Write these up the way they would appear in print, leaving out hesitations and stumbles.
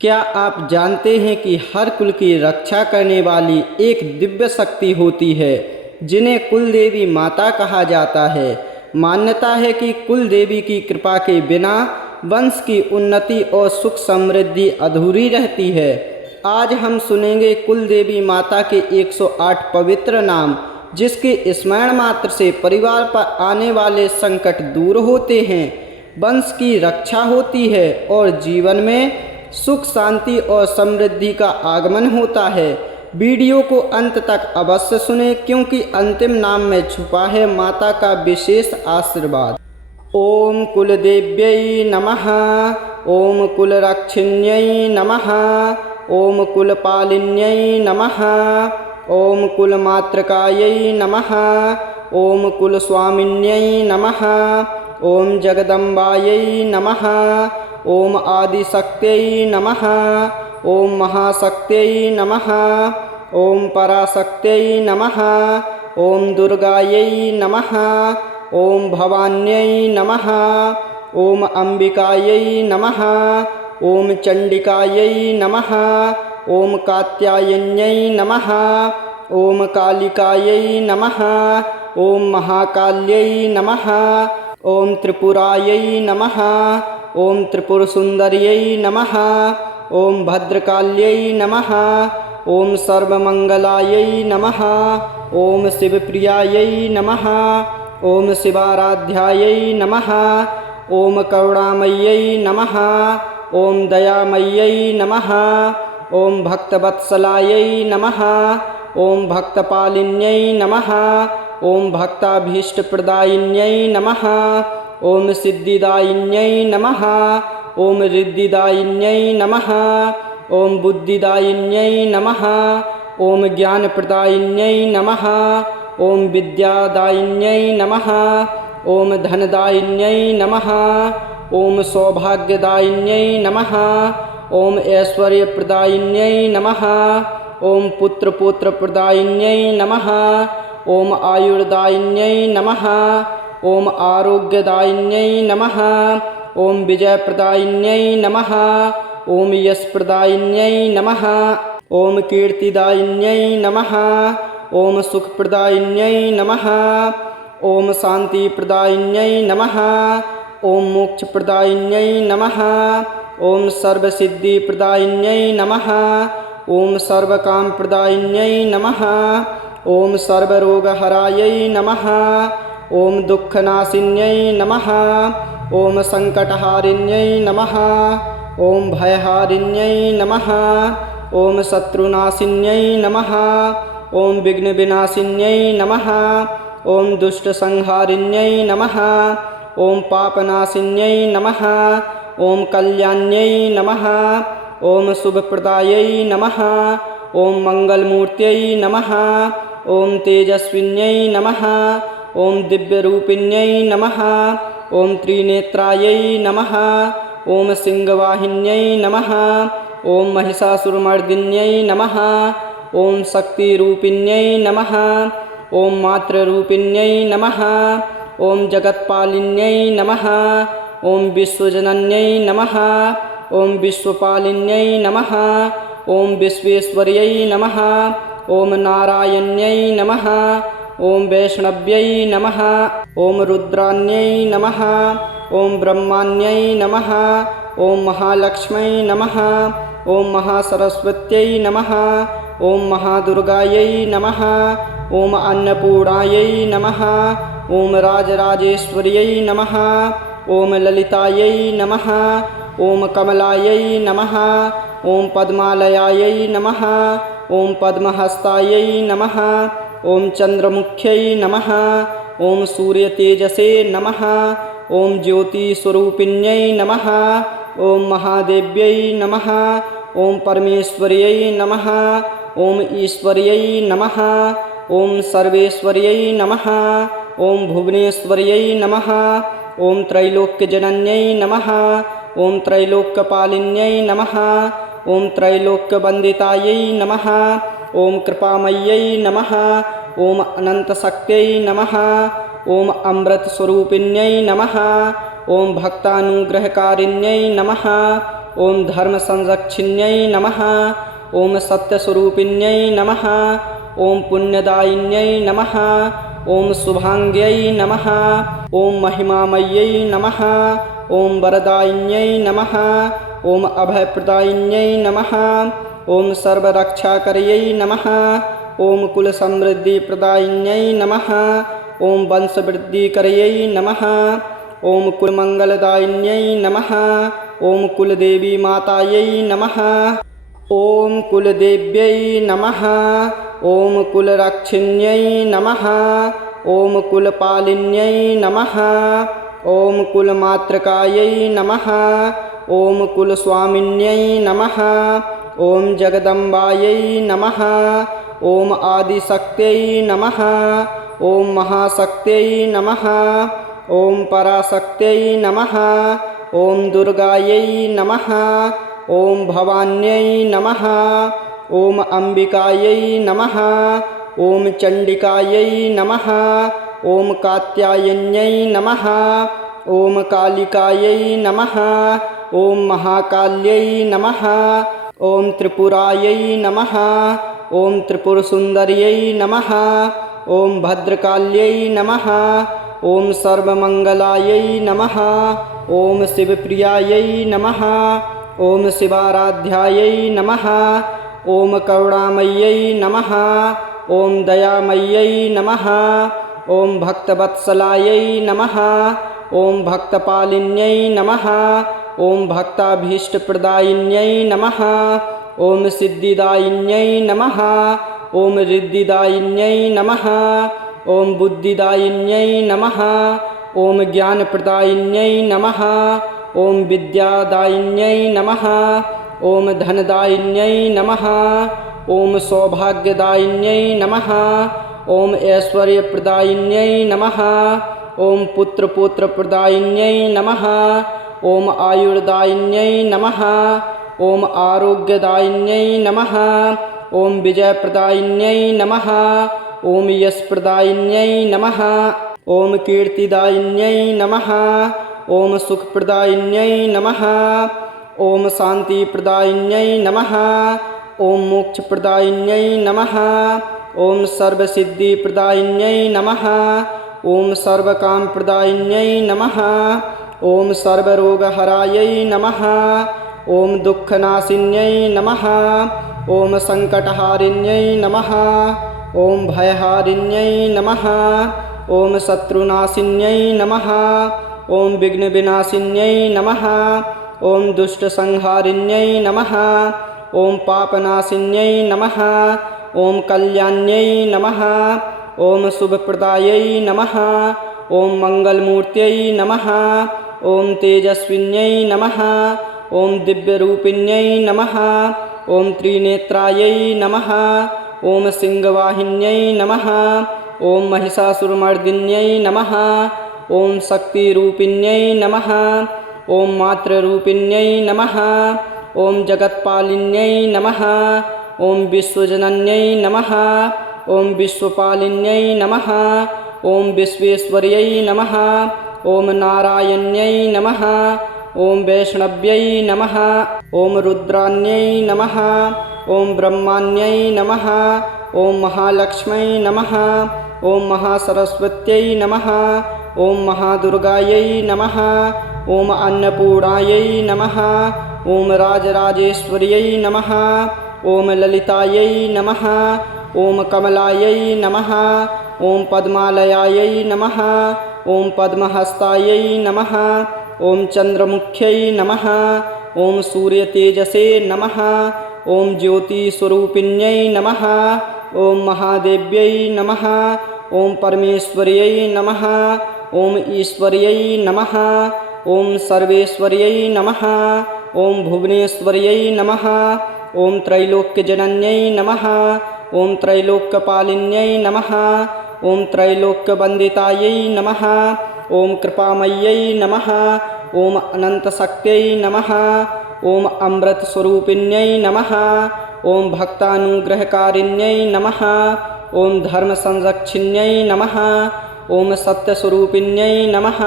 क्या आप जानते हैं कि हर कुल की रक्षा करने वाली एक दिव्य शक्ति होती है जिन्हें कुल देवी माता कहा जाता है। मान्यता है कि कुल देवी की कृपा के बिना वंश की उन्नति और सुख समृद्धि अधूरी रहती है। आज हम सुनेंगे कुल देवी माता के 108 पवित्र नाम, जिसके स्मरण मात्र से परिवार पर आने वाले संकट दूर होते हैं, वंश की रक्षा होती है और जीवन में सुख शांति और समृद्धि का आगमन होता है। वीडियो को अंत तक अवश्य सुने, क्योंकि अंतिम नाम में छुपा है माता का विशेष आशीर्वाद। ओम कुलदेव्यै नमः। ओम कुलरक्षिण्यै नमः। ओम कुलपालिन्यै नमः। ओम कुलमातृकायै नमः। ओम कुलस्वामिन्यै नमः। ओम जगदम्बायै नमः। ओम आदिशक्त्यै नमः। ओम महाशक्त्यै नमः। ओम पराशक्त्यै नमः। ओम दुर्गायै नमः। ओम भवान्यै नमः। ओम अंबिकायै नमः। ओम चंडिकायै नमः। ओम कात्यायन्यै नमः। ओम कालिकायै नमः। ओम महाकाल्यै नमः। ओम त्रिपुरायै नमः। ओम त्रिपुरसुंदर्यै नमः। ओम भद्रकाल्यै नमः। ओम सर्वमंगलायै नमः। ओम शिवप्रियायै नमः। ओम शिवाराध्यायै नमः। ओम करुणामय्यै नमः। ओम दयामय्यै नमः। ओम भक्तवत्सलायै नमः। ओम भक्तपालिन्यै नमः। ओम भक्ताभीष्टप्रदायिन्यै नमः। ओम सिद्धिदायिन्यै नमः। ओम रिद्धिदायिन्यै नमः। ओम बुद्धिदायिन्यै नमः। ओम ज्ञानप्रदायिन्यै नमः। ओम विद्यादायिन्यै नमः। ओम धनदायिन्यै नमः। ओम सौभाग्यदायिन्यै नमः। ओम ऐश्वर्यप्रदायिन्यै नमः। ओम पुत्रपौत्रप्रदायिन्यै नमः। ओम आयुर्दायिन्यै नमः। ओम आरोग्यदायिन्यै नमः। ओम विजयप्रदायिन्यै नमः। ओम यशप्रदायिन्यै नमः। ओम कीर्तिदायिन्यै नमः। ओम सुखप्रदायिन्यै नमः। ओम शान्तिप्रदायिन्यै नमः। ओम मोक्षप्रदायिन्यै नमः। ओम सर्वसिद्धिप्रदायिन्यै नमः। ओम सर्वकामप्रदायिन्यै नमः। ओम सर्वरोगहरायै नमः। ओम दुःखनाशिन्यै नमः। ओम संकटहारिण्यै नमः। ओम भयहारिण्यै नमः। ओम शत्रुनाशिन्यै नमः। ओम विघ्नविनाशिन्यै नमः। ओम दुष्टसंहारिण्यै नमः। ओम पापनाशिन्यै नमः। ओम कल्याण्यै नमः। ओम शुभप्रदायै नमः। ओम मंगलमूर्त्यै नमः। ओम तेजस्विन्यै नमः। ओम दिव्यरूपिण्यै नमः। ओम त्रिनेत्रायै नमः। ओम सिंहवाहिन्यै नमः। ओम महिषासुरमर्दिन्यै नमः। ओम शक्तिरूपिण्यै नमः। ओम मातृरूपिण्यै नमः। ओम जगत्पालिन्यै नमः। ओम विश्वजनन्यै नमः। ओम विश्वपालिन्यै नमः। ओम विश्वेश्वर्यै नमः। ओम नारायण्यै नमः। ओम वैष्णव्यै नमः। ओम रुद्राण्यै नमः। ओम ब्रह्माण्यै नमः। ओम महालक्ष्म्यै नमः। ओम महासरस्वत्यै नमः। ओम महादुर्गायै नमः। ओम अन्नपूर्णायै नमः। ओम राजराजेश्वर्यै नमः। ओम ललितायै नमः। ओम कमलायै नमः। ओम पद्मालयायै नमः। ओम पद्महस्तायै नमः। ओम चंद्रमुख्यै नमः। ओम सूर्यतेजसे नमः। ओम ज्योतिस्वरूपिण्यै नमः। ओम महादेव्यै नमः। ओम परमेश्वर्यै नमः। ओम ईश्वर्यै नमः। ओम सर्वेश्वर्यै नमः। ओम भुवनेश्वर्यै नमः। ओम त्रैलोक्यजनन्यै नमः। ओम त्रैलोक्यपालिन्यै नमः। ओम त्रैलोक्यवन्दितायै नमः। ओम कृपामय्यै नमः। ओम अनन्तशक्त्यै नमः। ओम अमृतस्वरूपिण्यै नमः। ओम भक्तानुग्रहकारिण्यै नमः। ओम धर्म संरक्षिण्यै नमः। ओम सत्यस्वरूपिण्यै नमः। ओम पुण्यदायिन्यै नमः। ओम शुभांग्यै नमः। ओम महिमामय्यै नमः। ओम वरदायिन्यै नमः। ओम अभयप्रदायिन्यै नमः। ओम सर्वरक्षाकर्यै नमः। ओम कुलसमृद्धिप्रदायिन्यै नमः। ओम वंशवृद्धिकर्यै नमः। ओम कुलमङ्गलदायिन्यै नमः। ओम कुलदेवी मातायै नमः। ओम कुलदेव्यै नमः। ओम कुलरक्षिण्यै नमः। ओम कुलपालिन्यै नमः। ओम कुलमातृकायै नमः। ओम कुलस्वामिन्यै नमः। ओम जगदम्बायै नमः। ओम आदिशक्त्यै नमः। ओम महाशक्त्यै नमः। ओम पराशक्त्यै नमः। ओम दुर्गायै नमः। ओम भवान्यै नमः। ओम अंबिकायै नमः। ओम चण्डिकायै नमः। ओम कात्यायन्यै नमः। ओम कालिकायै नमः। ओम महाकाल्यै नमः। ओम त्रिपुरायै नमः। ओम त्रिपुरसुन्दर्यै नमः। ओम भद्रकाल्यै नमः। ओम सर्वमङ्गलायै नमः। ओम शिवप्रियायै नमः। ओम शिवाराध्यायै नमः। ओम करुणामय्यै नमः। ओम दयामय्यै नमः। ओम भक्तवत्सलायै नमः। ओम भक्तपालिन्यै नमः। ओम भक्ताभीष्टप्रदायिन्यै नमः। ओम सिद्धिदायिन्यै नमः। ओम रिद्धिदायिन्यै नमः। ओम बुद्धिदायिन्यै नमः। ओम ज्ञानप्रदायिन्यै नमः। ओम विद्यादायिन्यै नमः। ओम धनदायिन्यै नमः। ओम सौभाग्यदायिन्यै नमः। ओम ऐश्वर्यप्रदायिन्यै नमः। ओम पुत्रपौत्रप्रदायिन्यै नमः। ओम आयुर्दायिन्यै नमः। ओम आरोग्यदायिन्यै नमः। ओम विजयप्रदायिन्यै नमः। ओम यशप्रदायिन्यै नमः। ओम कीर्तिदायिन्यै नमः। ओम सुखप्रदायिन्यै नमः। ओम शान्तिप्रदायिन्यै नमः। ओम मोक्षप्रदायिन्यै नमः। ओम सर्वसिद्धिप्रदायिन्यै नमः। ओम सर्वकामप्रदायिन्यै नमः। ओम सर्वरोगहरायै नमः। ओम दुःखनाशिन्यै नमः। ओम सङ्कटहारिण्यै नमः। ओम भयहारिण्यै नमः। ओम शत्रुनाशिन्यै नमः। ओम विघ्नविनाशिन्यै नमः। ओम दुष्टसंहारिण्यै नमः। ओम पापनाशिन्यै नमः। ओम कल्याण्यै नमः। ओम शुभप्रदायै नमः। ओम मंगलमूर्त्यै नमः। ओम तेजस्विन्यै नमः। ओम दिव्यरूपिण्यै नमः। ओम त्रिनेत्रायै नमः। ओम सिंहवाहिन्यै नमः। ओम महिषासुरमर्दिन्यै नमः। ओम शक्तिरूपिण्यै नमः। ओम मातृरूपिण्यै नमः। ओम जगत्पालिन्यै नमः। ओम विश्वजनन्यै नमः। ओम विश्वपालिन्यै नमः। ओम विश्वेश्वर्यै नमः। ओम नारायण्यै नमः। ओम वैष्णव्यै नमः। ओम रुद्राण्यै नमः। ओम ब्रह्माण्यै नमः। ओम महालक्ष्म्यै नमः। ओम महासरस्वत्यै नमः। ओम महादुर्गायै नमः। ओम अन्नपूर्णायै नमः। ओम राजराजेश्वर्यै नमः। ओम ललितायै नमः। ओम कमलायै नमः। ओम पद्मालयायै नमः। ओम पद्महस्तायै नमः। ओम चन्द्रमुख्यै नमः। ओम सूर्यतेजसे नमः। ओम ज्योतिस्वरूपिण्यै नमः। ओम महादेव्यै नमः। ओम परमेश्वर्यै नमः। ओम ईश्वर्यै नमः। ओम सर्वेश्वर्यै नमः। ओम भुवनेश्वर्यै नमः। ओम त्रैलोक्यजनन्यै नमः। ओम त्रैलोक्यपालिन्यै नमः। ओम त्रैलोक्यवन्दितायै नमः। ओम कृपामय्यै नमः। ओम अनन्तशक्त्यै नमः। ओम अमृतस्वरूपिण्यै नमः। ओम भक्तानुग्रहकारिण्यै नमः। ओम धर्मसंरक्षिण्यै नमः। ओम सत्यस्वरूपिण्यै नमः।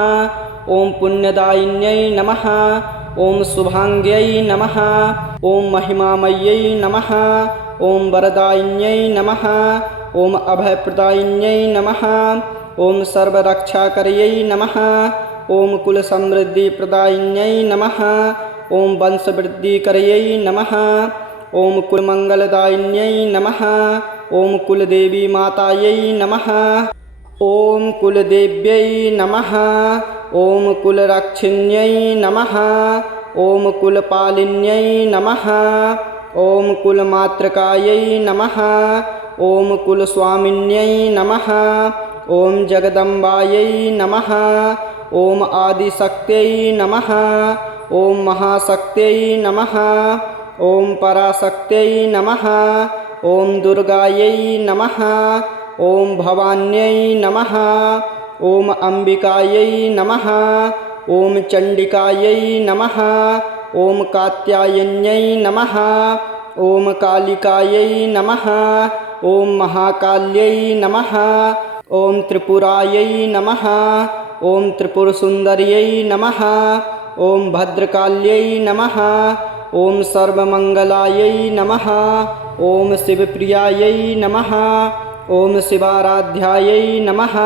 ओम पुण्यदायिन्यै नमः। ॐ शुभाङ्ग्यै नमः। ॐ महिमामय्यै नमः। ॐ वरदायिन्यै नमः। ॐ अभयप्रदायिन्यै नमः। ॐ सर्वरक्षाकर्यै नमः। ॐ कुलसमृद्धिप्रदायिन्यै नमः। ॐ वंशवृद्धिकर्यै नमः। ॐ कुलमङ्गलदायिन्यै नमः। ॐ कुलदेवी मातायै नमः। ॐ कुलदेव्यै नमः। ॐ कुलरक्षिण्यै नमः। ॐ कुलपालिन्यै नमः। ॐ कुलमातृकायै नमः। ॐ कुलस्वामिन्यै नमः। ॐ जगदम्बायै नमः। ॐ आदिशक्त्यै नमः। ॐ महाशक्त्यै नमः। ॐ पराशक्त्यै नमः। ॐ दुर्गायै नमः। ॐ भवान्यै नमः। ॐ अम्बिकायै नमः। ॐ चण्डिकायै नमः। ॐ कात्यायन्यै नमः। ॐ कालिकायै नमः। ॐ महाकाल्यै नमः। ॐ त्रिपुरायै नमः। ॐ त्रिपुरसुन्दर्यै नमः। ॐ भद्रकाल्यै नमः। ॐ सर्वमङ्गलायै नमः। ॐ शिवप्रियायै नमः। ॐ शिवाराध्यायै नमः।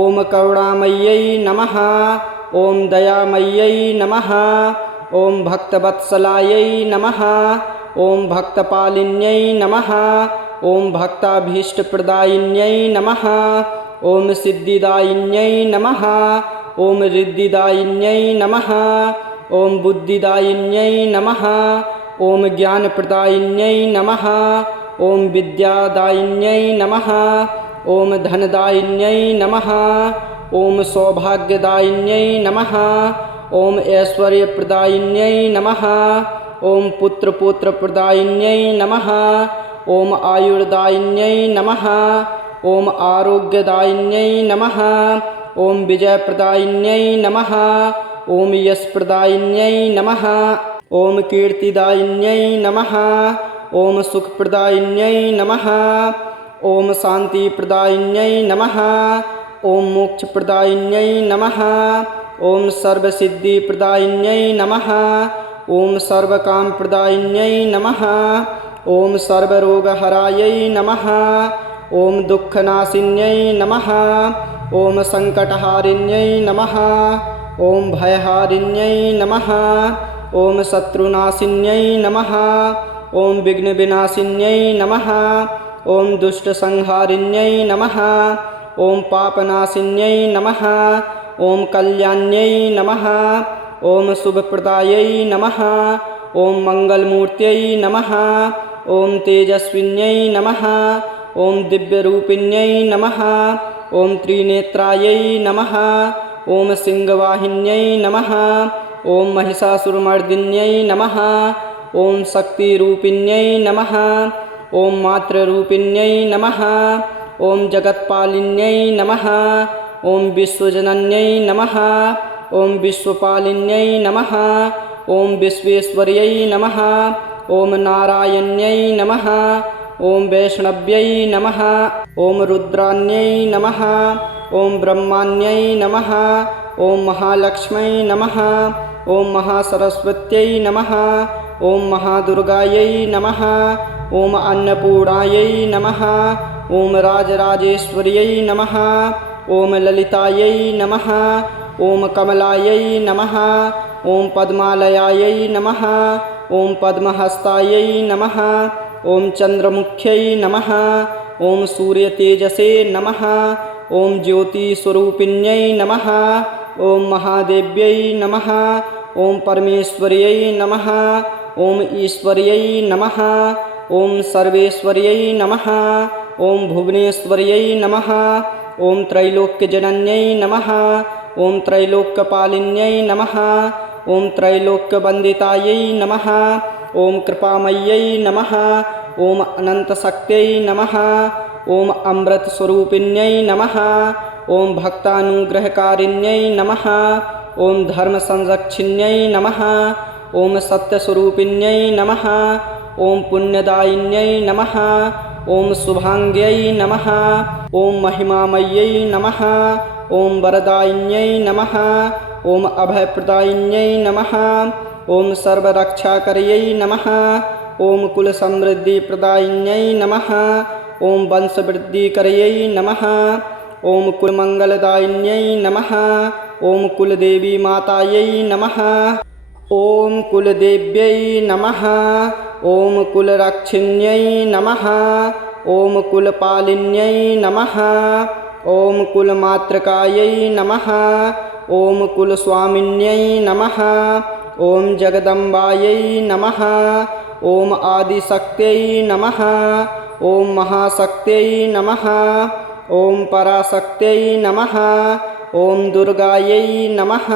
ॐ करुणामय्यै नमः। ॐ दयामय्यै नमः। ॐ भक्तवत्सलायै नमः। ॐ भक्तपालिन्यै नमः। ॐ भक्ताभीष्टप्रदायिन्यै नमः। ॐ सिद्धिदायिन्यै नमः। ॐ रिद्धिदायिन्यै नमः। ॐ बुद्धिदायिन्यै नमः। ॐ ज्ञानप्रदायिन्यै नमः। ॐ विद्यादायिन्यै नमः। ॐ धनदायिन्यै नमः। ॐ सौभाग्यदायिन्यै नमः। ॐ ऐश्वर्यप्रदायिन्यै नमः। ॐ पुत्रपौत्रप्रदायिन्यै नमः। ॐ आयुर्दायिन्यै नमः। ॐ आरोग्यदायिन्यै नमः। ॐ विजयप्रदायिन्यै नमः। ॐ यशप्रदायिन्यै नमः। ॐ कीर्तिदायिन्यै नमः। ॐ सुखप्रदायिन्यै नमः। ॐ शान्तिप्रदायिन्यै नमः। ॐ मोक्षप्रदायिन्यै नमः। ॐ सर्वसिद्धिप्रदायिन्यै नमः। ॐ सर्वकामप्रदायिन्यै नमः। ॐ सर्वरोगहरायै नमः। ॐ दुःखनाशिन्यै नमः। ॐ सङ्कटहारिण्यै नमः। ॐ भयहारिण्यै नमः। ॐ शत्रुनाशिन्यै नमः। ॐ विघ्नविनाशिन्यै नमः। ॐ दुष्टसंहारिण्यै नमः। ॐ पापनाशिन्यै नमः। ॐ कल्याण्यै नमः। ॐ शुभप्रदायै नमः। ॐ मङ्गलमूर्त्यै नमः। ॐ तेजस्विन्यै नमः। ॐ दिव्यरूपिण्यै नमः। ॐ त्रिनेत्रायै नमः। ॐ सिंहवाहिन्यै नमः। ॐ महिषासुरमर्दिन्यै नमः। ॐ शक्तिरूपिण्यै नमः। ॐ मातृरूपिण्यै नमः। ॐ जगत्पालिन्यै नमः। ॐ विश्वजनन्यै नमः। ॐ विश्वपालिन्यै नमः। ॐ विश्वेश्वर्यै नमः। ॐ नारायण्यै नमः। ॐ वैष्णव्यै नमः। ॐ रुद्राण्यै नमः। ॐ ब्रह्माण्यै नमः। ॐ महालक्ष्म्यै नमः। ॐ महासरस्वत्यै नमः। ॐ महादुर्गायै नमः। ॐ अन्नपूर्णायै नमः। ॐ राजराजेश्वर्यै नमः। ॐ ललितायै नमः। ॐ कमलायै नमः। ॐ पद्मालयायै नमः। ॐ पद्महस्तायै नमः। ॐ चन्द्रमुख्यै नमः। ॐ सूर्यतेजसे नमः। ॐ ज्योतिस्वरूपिण्यै नमः। ॐ महादेव्यै नमः। ॐ परमेश्वर्यै नमः। ॐ ईश्वर्यै नमः। ॐ सर्वेश्वर्यै नमः। ॐ भुवनेश्वर्यै नमः। ॐ त्रैलोक्यजनन्यै नमः। ॐ त्रैलोक्यपालिन्यै नमः। ॐ त्रैलोक्यवन्दितायै नमः। ॐ कृपामय्यै नमः। ॐ अनन्तशक्त्यै नमः। ॐ अमृतस्वरूपिण्यै नमः। ॐ भक्तानुग्रहकारिण्यै नमः। ॐ धर्मसंरक्षिण्यै नमः। ॐ सत्यस्वरूपिण्यै नमः। ॐ पुण्यदायिन्यै नमः। ॐ शुभाङ्ग्यै नमः। ॐ महिमामय्यै नमः। ॐ वरदायिन्यै नमः। ॐ अभयप्रदायिन्यै नमः। ॐ सर्वरक्षाकर्यै नमः। ॐ कुलसमृद्धिप्रदायिन्यै नमः। ॐ वंशवृद्धिकर्यै नमः। ॐ कुलमङ्गलदायिन्यै नमः। ॐ कुलदेवी मातायै नमः। ॐ कुलदेव्यै नमः। ॐ कुलरक्षिण्यै नमः। ॐ कुलपालिन्यै नमः। ॐ कुलमातृकायै नमः। ॐ कुलस्वामिन्यै नमः। ॐ जगदम्बायै नमः। ॐ आदिशक्त्यै नमः। ॐ महाशक्त्यै नमः। ॐ पराशक्त्यै नमः। ॐ दुर्गायै नमः।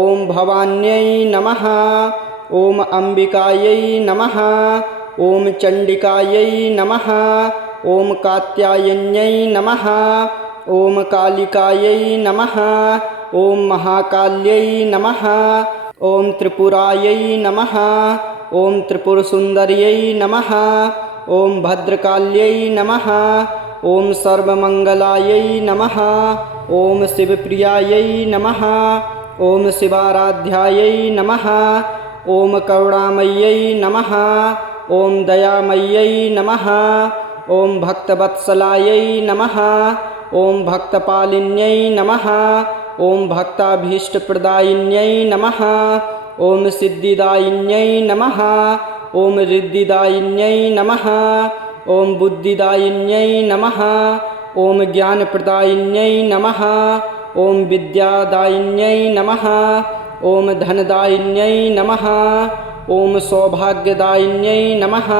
ॐ भवान्यै नमः। ॐ अम्बिकायै नमः। ॐ चण्डिकायै नमः। ॐ कात्यायन्यै नमः। ॐ कालिकायै नमः। ॐ महाकाल्यै नमः। ॐ त्रिपुरायै नमः। ॐ त्रिपुरसुन्दर्यै नमः। ॐ भद्रकाल्यै नमः। ॐ सर्वमङ्गलायै नमः। ॐ शिवप्रियायै नमः। ॐ शिवाराध्यायै नमः। ॐ करुणामय्यै नमः। ॐ दयामय्यै नमः। ॐ भक्तवत्सलायै नमः। ॐ भक्तपालिन्यै नमः। ॐ भक्ताभीष्टप्रदायिन्यै नमः। ॐ सिद्धिदायिन्यै नमः। ॐ रिद्धिदायिन्यै नमः। ॐ बुद्धिदायिन्यै नमः। ॐ ज्ञानप्रदायिन्यै नमः। ॐ विद्यादायिन्यै नमः। ॐ धनदायिन्यै नमः। ॐ सौभाग्यदायिन्यै नमः।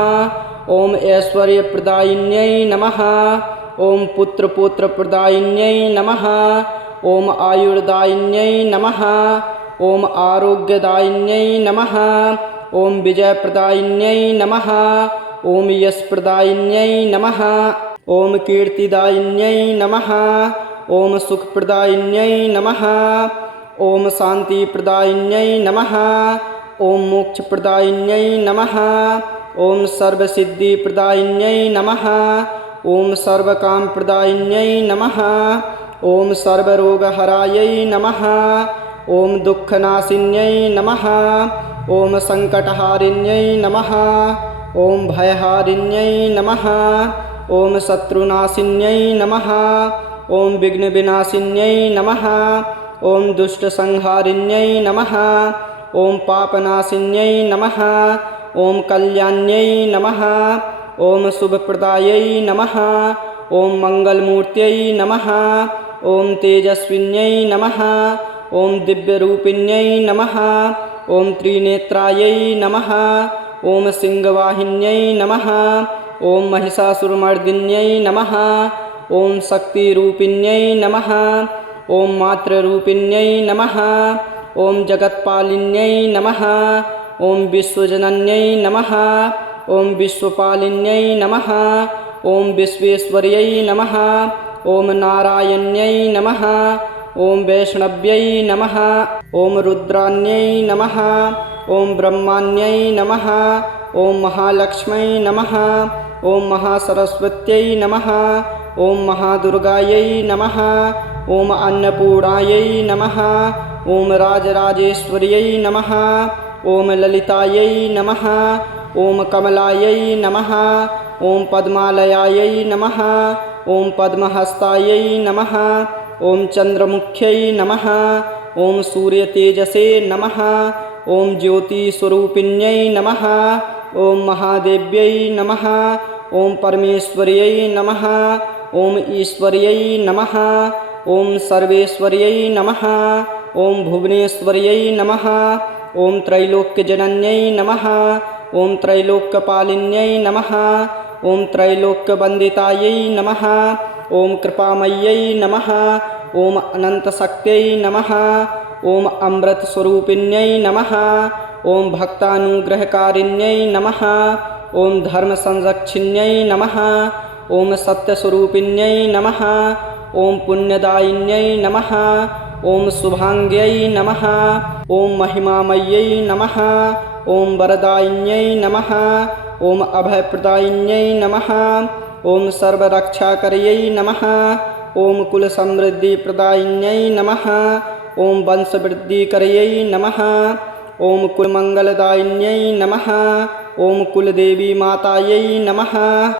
ॐ ऐश्वर्यप्रदायिन्यै नमः। ॐ पुत्रपौत्रप्रदायिन्यै नमः। ॐ आयुर्दायिन्यै नमः। ॐ आरोग्यदायिन्यै नमः। ॐ विजयप्रदायिन्यै नमः। ॐ यशप्रदायिन्यै नमः। ॐ कीर्तिदायिन्यै नमः। ॐ सुखप्रदायिन्यै नमः। ॐ शान्तिप्रदायिन्यै नमः। ॐ मोक्षप्रदायिन्यै नमः। ॐ सर्वसिद्धिप्रदायिन्यै नमः। ॐ सर्वकामप्रदायिन्यै नमः। ॐ सर्वरोगहरायै नमः। ॐ दुःखनाशिन्यै नमः। ॐ सङ्कटहारिण्यै नमः। ॐ भयहारिण्यै नमः। ॐ शत्रुनाशिन्यै नमः। ॐ विघ्नविनाशिन्यै नमः। ॐ दुष्टसंहारिण्यै नमः। ॐ पापनाशिन्यै नमः। ॐ कल्याण्यै नमः। ॐ शुभप्रदायै नमः। ॐ मङ्गलमूर्त्यै नमः। ॐ तेजस्विन्यै नमः। ॐ दिव्यरूपिण्यै नमः। ॐ त्रिनेत्रायै नमः। ॐ सिंहवाहिन्यै नमः। ॐ महिषासुरमर्दिन्यै नमः। ॐ शक्तिरूपिण्यै नमः। ॐ मातृरूपिण्यै नमः। ॐ जगत्पालिन्यै नमः। ॐ विश्वजनन्यै नमः। ॐ विश्वपालिन्यै नमः। ॐ विश्वेश्वर्यै नमः। ॐ नारायण्यै नमः। ॐ वैष्णव्यै नमः। ॐ रुद्राण्यै नमः। ॐ ब्रह्माण्यै नमः। ॐ महालक्ष्म्यै नमः। ॐ महासरस्वत्यै नमः। ॐ महादुर्गायै नमः। ॐ अन्नपूर्णायै नमः। ॐ राजराजेश्वर्यै नमः। ॐ ललितायै नमः। ॐ कमलायै नमः। ॐ पद्मालयायै नमः। ॐ पद्महस्तायै नमः। ॐ चन्द्रमुख्यै नमः। ॐ सूर्यतेजसे नमः। ॐ ज्योतिस्वरूपिण्यै नमः। ॐ महादेव्यै नमः। ॐ परमेश्वर्यै नमः। ॐ ईश्वर्यै नमः। ॐ सर्वेश्वर्यै नमः। ॐ भुवनेश्वर्यै नमः। ॐ त्रैलोक्यजनन्यै नमः। ॐ त्रैलोक्यपालिन्यै नमः। ॐ त्रैलोक्यवन्दितायै नमः। ॐ कृपामय्यै नमः। ॐ अनन्तशक्त्यै नमः। ॐ अमृतस्वरूपिण्यै नमः। ॐ भक्तानुग्रहकारिण्यै नमः। ॐ धर्मसंरक्षिण्यै नमः। ॐ सत्यस्वरूपिण्यै नमः। ॐ पुण्यदायिन्यै नमः। ॐ शुभाङ्ग्यै नमः। ॐ महिमामय्यै नमः। ॐ वरदायिन्यै नमः। ॐ अभयप्रदायिन्यै नमः। ॐ सर्वरक्षाकर्यै नमः। ॐ कुलसमृद्धिप्रदायिन्यै नमः। ॐ वंशवृद्धिकरयै नमः। ॐ कुलमङ्गलदायिन्यै नमः। ॐ कुलदेवी मातायै नमः।